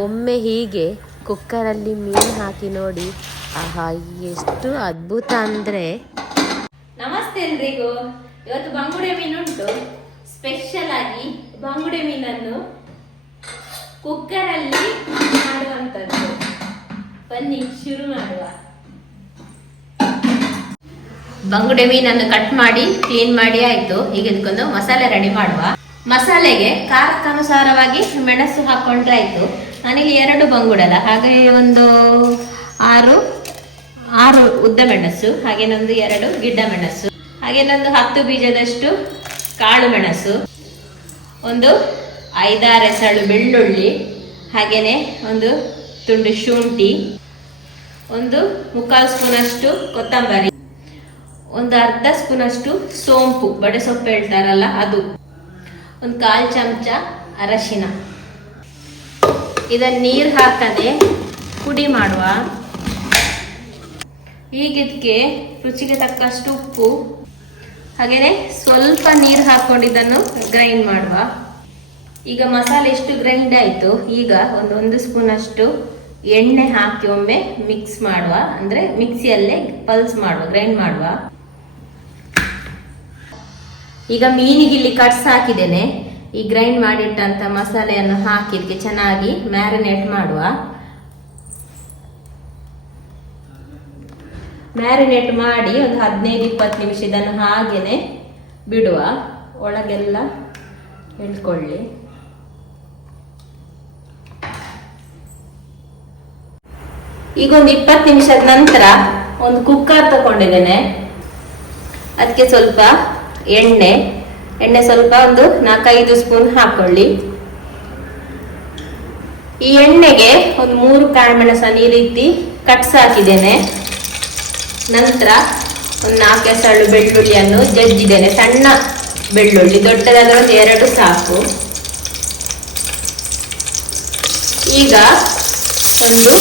ಒಮ್ಮೆ ಹೀಗೆ ಕುಕ್ಕರಲ್ಲಿ ಮೀನು ಹಾಕಿ ನೋಡಿ, ಆಹಾ, ಎಷ್ಟು ಅದ್ಭುತ ಅಂದರೆ. ನಮಸ್ತೆ ಎಲ್ರಿಗೂ. ಇವತ್ತು ಬಂಗುಡೆ ಮೀನುಂಟು. ಸ್ಪೆಷಲ್ ಆಗಿ ಬಂಗುಡೆ ಮೀನನ್ನು ಕುಕ್ಕರಲ್ಲಿ ಮಾಡುವಂಥದ್ದು. ಬನ್ನಿ, ಶುರು ಮಾಡುವ. ಬಂಗುಡೆ ಮೀನನ್ನು ಕಟ್ ಮಾಡಿ ಕ್ಲೀನ್ ಮಾಡಿ ಆಯ್ತು. ಈಗ ಇದಕ್ಕೊಂದು ಮಸಾಲೆ ರೆಡಿ ಮಾಡುವ. ಮಸಾಲೆಗೆ ಖಾರಕ್ಕನುಸಾರವಾಗಿ ಮೆಣಸು ಹಾಕೊಂಡ್ರೆ ಆಯ್ತು. ನಾನಿಲ್ಲಿ ಎರಡು ಬಂಗುಡಲ್ಲ. ಹಾಗೆ ಒಂದು ಆರು ಆರು ಉದ್ದ ಮೆಣಸು ಹಾಗೇನೊಂದು ಎರಡು ಗಿಡ್ಡ ಮೆಣಸು ಹಾಗೇನೊಂದು ಹತ್ತು ಬೀಜದಷ್ಟು ಕಾಳು ಮೆಣಸು, ಒಂದು ಐದಾರು ಎಸಳು ಬೆಳ್ಳುಳ್ಳಿ ಹಾಗೇನೆ ಒಂದು ತುಂಡು ಶುಂಠಿ, ಒಂದು ಮುಕ್ಕಾಲು ಸ್ಪೂನಷ್ಟು ಕೊತ್ತಂಬರಿ, ಒಂದು ಅರ್ಧ ಸ್ಪೂನಷ್ಟು ಸೋಂಪು. ಬಡೆ ಸೊಪ್ಪು ಹೇಳ್ತಾರಲ್ಲ ಅದು. ಒಂದು ಕಾಲು ಚಮಚ ಅರಶಿನ. ಇದನ್ನ ನೀರು ಹಾಕದೆ ಪುಡಿ ಮಾಡುವ. ಈಗ ಇದಕ್ಕೆ ರುಚಿಗೆ ತಕ್ಕಷ್ಟು ಉಪ್ಪು. ಹಾಗೆಯೇ ಸ್ವಲ್ಪ ನೀರು ಹಾಕೊಂಡು ಇದನ್ನು ಗ್ರೈಂಡ್ ಮಾಡುವ. ಈಗ ಮಸಾಲೆ ಎಷ್ಟು ಗ್ರೈಂಡ್ ಆಯಿತು? ಈಗ ಒಂದು ಒಂದು ಸ್ಪೂನ್ ಅಷ್ಟು ಎಣ್ಣೆ ಹಾಕಿ ಒಮ್ಮೆ ಮಿಕ್ಸ್ ಮಾಡುವ. ಅಂದ್ರೆ ಮಿಕ್ಸಿಯಲ್ಲೇ ಪಲ್ಸ್ ಮಾಡುವ ಗ್ರೈಂಡ್ ಮಾಡುವ. ಈಗ ಮೀನಿಗೆ ಇಲ್ಲಿ ಕಟ್ಸ್ ಹಾಕಿದ್ದೇನೆ. ಈ ಗ್ರೈಂಡ್ ಮಾಡಿಟ್ಟಂಥ ಮಸಾಲೆಯನ್ನು ಹಾಕಿ ಇದಕ್ಕೆ ಚೆನ್ನಾಗಿ ಮ್ಯಾರಿನೇಟ್ ಮಾಡುವ. ಮ್ಯಾರಿನೇಟ್ ಮಾಡಿ ಒಂದು ಹದಿನೈದು ಇಪ್ಪತ್ತು ನಿಮಿಷ ಇದನ್ನು ಹಾಗೇನೆ ಬಿಡುವ. ಒಳಗೆಲ್ಲ ಹೇಳ್ಕೊಳ್ಳಿ ಈಗ ಒಂದು ಇಪ್ಪತ್ತು ನಿಮಿಷದ ನಂತರ ಒಂದು ಕುಕ್ಕರ್ ತಗೊಂಡಿದ್ದೇನೆ. ಅದಕ್ಕೆ ಸ್ವಲ್ಪ ಎಣ್ಣೆ ಎಣ್ಣೆ ಸ್ವಲ್ಪ ಒಂದು ನಾಲ್ಕೈದು ಸ್ಪೂನ್ ಹಾಕೊಳ್ಳಿ. ಈ ಎಣ್ಣೆಗೆ ಒಂದು ಮೂರು ಕಾಳುಮೆಣಸನ್ನು ಈ ರೀತಿ ಕಟ್ಸ್ ಹಾಕಿದ್ದೇನೆ ನಂತರ ಒಂದು ನಾಲ್ಕು ಎಸಳು ಬೆಳ್ಳುಳ್ಳಿಯನ್ನು ಜಜ್ಜಿದ್ದೇನೆ. ಸಣ್ಣ ಬೆಳ್ಳುಳ್ಳಿ ದೊಡ್ಡದಾದ ಒಂದು ಎರಡು ಸಾಕು. ಈಗ ಒಂದು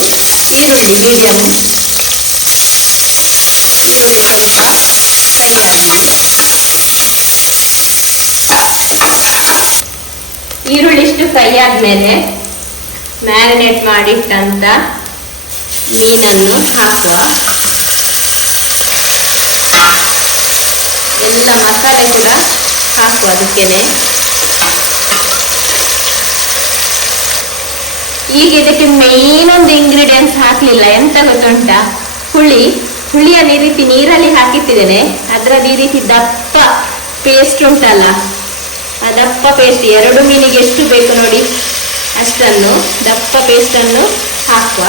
ಈರುಳ್ಳಿ ಮೀಡಿಯಂ. ಈರುಳ್ಳಿ ಸ್ವಲ್ಪ ಫ್ರೈ ಈರುಳ್ಳಿ ಇಷ್ಟು ಫ್ರೈ ಆದ್ಮೇಲೆ ಮ್ಯಾರಿನೇಟ್ ಮಾಡಿಟ್ಟಂತ ಮೀನನ್ನು ಹಾಕುವ. ಎಲ್ಲ ಮಸಾಲೆ ಕೂಡ ಹಾಕುವ ಅದಕ್ಕೇನೆ. ಈಗ ಇದಕ್ಕೆ ಮೇನ್ ಒಂದು ಇಂಗ್ರೀಡಿಯೆಂಟ್ಸ್ ಹಾಕಲಿಲ್ಲ, ಎಂತ ಗೊತ್ತುಂಟಾ? ಹುಳಿ. ಹುಳಿಯನ್ನು ಈ ರೀತಿ ನೀರಲ್ಲಿ ಹಾಕಿಟ್ಟಿದ್ದೇನೆ. ಅದರಲ್ಲಿ ಈ ರೀತಿ ದಪ್ಪ ಪೇಸ್ಟ್ ಉಂಟಲ್ಲ ದಪ್ಪ ಪೇಸ್ಟ್ ಎರಡು ಮೀನಿಗೆ ಎಷ್ಟು ಬೇಕು ನೋಡಿ. ಅಷ್ಟನ್ನು ದಪ್ಪ ಪೇಸ್ಟನ್ನು ಹಾಕುವ.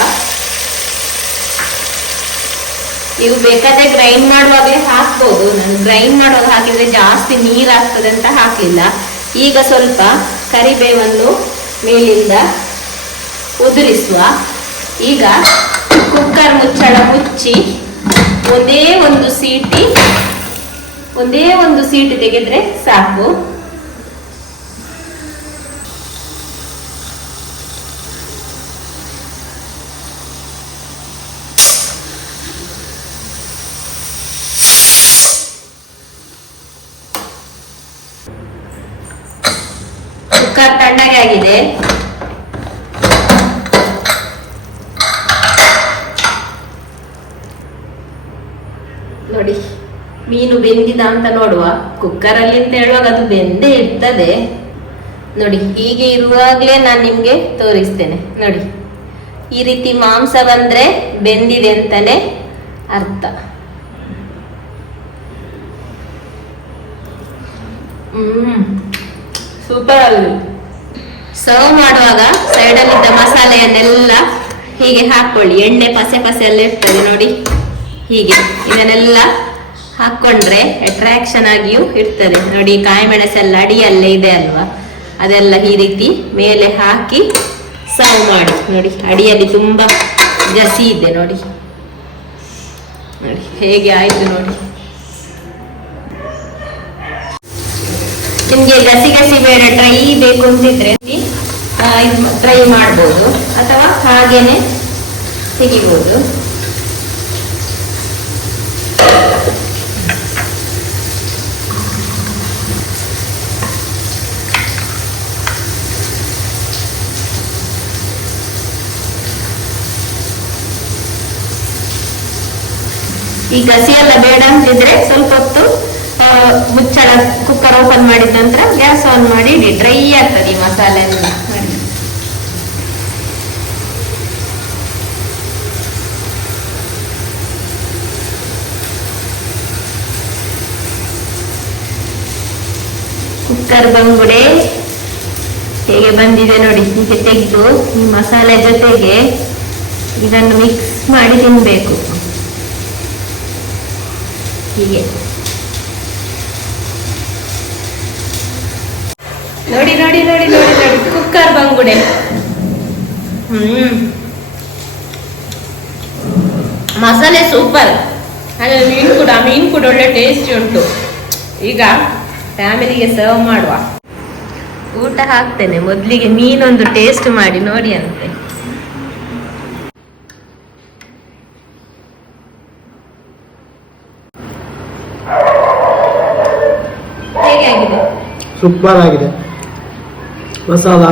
ಇವು ಬೇಕಾದ್ರೆ ಗ್ರೈಂಡ್ ಮಾಡುವಾಗಲೇ ಹಾಕ್ಬೋದು. ನಾನು ಗ್ರೈಂಡ್ ಮಾಡುವಾಗ ಹಾಕಿದ್ರೆ ಜಾಸ್ತಿ ನೀರಾಗ್ತದೆ ಅಂತ ಹಾಕಲಿಲ್ಲ. ಈಗ ಸ್ವಲ್ಪ ಕರಿಬೇವನ್ನು ಮೇಲಿಂದ ಉದುರಿಸುವ. ಈಗ ಕುಕ್ಕರ್ ಮುಚ್ಚಳ ಮುಚ್ಚಿ ಒಂದೇ ಒಂದು ಸೀಟಿ, ಒಂದೇ ಒಂದು ಸೀಟಿ ತೆಗೆದ್ರೆ ಸಾಕು. ಕುಕ್ಕರ್ ತಣ್ಣಗೆ ಆಗಿದೆ. ನೋಡಿ, ಮೀನು ಬೆಂದಿದ ಅಂತ ನೋಡುವ. ಕುಕ್ಕರಲ್ಲಿ ಅಂತ ಹೇಳುವಾಗ ಅದು ಬೆಂದೇ ಇರ್ತದೆ. ನೋಡಿ, ಹೀಗೆ ಇರುವಾಗಲೇ ನಾನು ನಿಮ್ಗೆ ತೋರಿಸ್ತೇನೆ. ನೋಡಿ, ಈ ರೀತಿ ಮಾಂಸ ಬಂದ್ರೆ ಬೆಂದಿದೆ ಅಂತಾನೆ ಅರ್ಥ. ಹ್ಮ್. ಸೂಪರ್. ಆಗಿದೆ ಸರ್ವ್ ಮಾಡುವಾಗ ಸೈಡಲ್ಲಿದ್ದ ಮಸಾಲೆಯನ್ನೆಲ್ಲ ಹೀಗೆ ಹಾಕೊಳ್ಳಿ ಎಣ್ಣೆ ಪಸೆ ಪಸೆ ಅಲ್ಲೇ ಇರ್ತದೆ ನೋಡಿ. ಹೀಗೆ ಇದನ್ನೆಲ್ಲ ಹಾಕೊಂಡ್ರೆ ಅಟ್ರಾಕ್ಷನ್ ಆಗಿಯೂ ಇರ್ತದೆ. ನೋಡಿ ಕಾಯಿ ಮೆಣಸೆಲ್ಲ ಅಡಿಯಲ್ಲೇ ಇದೆ ಅಲ್ವಾ? ಅದೆಲ್ಲ ಈ ರೀತಿ ಮೇಲೆ ಹಾಕಿ ಸರ್ವ್ ಮಾಡಿ. ನೋಡಿ, ಅಡಿಯಲ್ಲಿ ತುಂಬಾ ಗಸಿ ಇದೆ ನೋಡಿ. ನೋಡಿ, ಹೇಗೆ ಆಯ್ತು ನೋಡಿ. ನಿಮ್ಗೆ ಗಸಿ ಗಸಿ ಬೇಡ ಟ್ರೈ ಬೇಕು ಅಂತಿದ್ರೆ ಟ್ರೈ ಮಾಡ್ಬೋದು. ಅಥವಾ ಹಾಗೇನೆ ತೆಗಿಬೋದು. ಈ ಗಸಿ ಎಲ್ಲ ಬೇಡ ಅಂತಿದ್ರೆ ಸ್ವಲ್ಪ ಹೊತ್ತು ಮುಚ್ಚಳ ಕುಕ್ಕರ್ ಓಪನ್ ಮಾಡಿದ ನಂತರ ಗ್ಯಾಸ್ ಆನ್ ಮಾಡಿ ಇಡಿ ಡ್ರೈ ಆಗ್ತದೆ ಈ ಮಸಾಲೆ ಎಲ್ಲ. ಕುಕ್ಕರ್ ಬಂಗುಡೆ ಹೇಗೆ ಬಂದಿದೆ ನೋಡಿ, ಹೀಗೆ ತೆಗೆದು ಈ ಮಸಾಲೆ ಜೊತೆಗೆ ಇದನ್ನು ಮಿಕ್ಸ್ ಮಾಡಿ ತಿನ್ಬೇಕು ಹೀಗೆ ನೋಡಿ ನೋಡಿ ನೋಡಿ ನೋಡಿ ನೋಡಿ. ಕುಕ್ಕರ್ ಬಂಗುಡೆ ಹ್ಮ್. ಮಸಾಲೆ ಸೂಪರ್. ಹಾಗೆ ಮೀನು ಕೂಡ ಮೀನು ಕೂಡ ಒಳ್ಳೆ ಟೇಸ್ಟಿ ಉಂಟು. ಈಗ ಫ್ಯಾಮಿಲಿಗೆ ಸರ್ವ್ ಮಾಡುವ. ಊಟ ಹಾಕ್ತೇನೆ. ಮೊದಲಿಗೆ ಮೀನೊಂದು ಟೇಸ್ಟ್ ಮಾಡಿ, ನೋಡಿ ಅಂತೆ. ಸೂಪರ್ ಆಗಿದೆ. ಮಸಾಲ